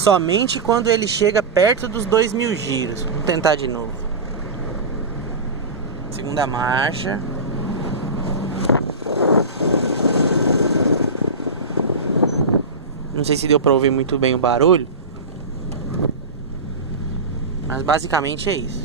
somente quando ele chega perto dos 2.000 giros. Vamos tentar de novo. Segunda marcha. Não sei se deu pra ouvir muito bem o barulho, mas basicamente é isso.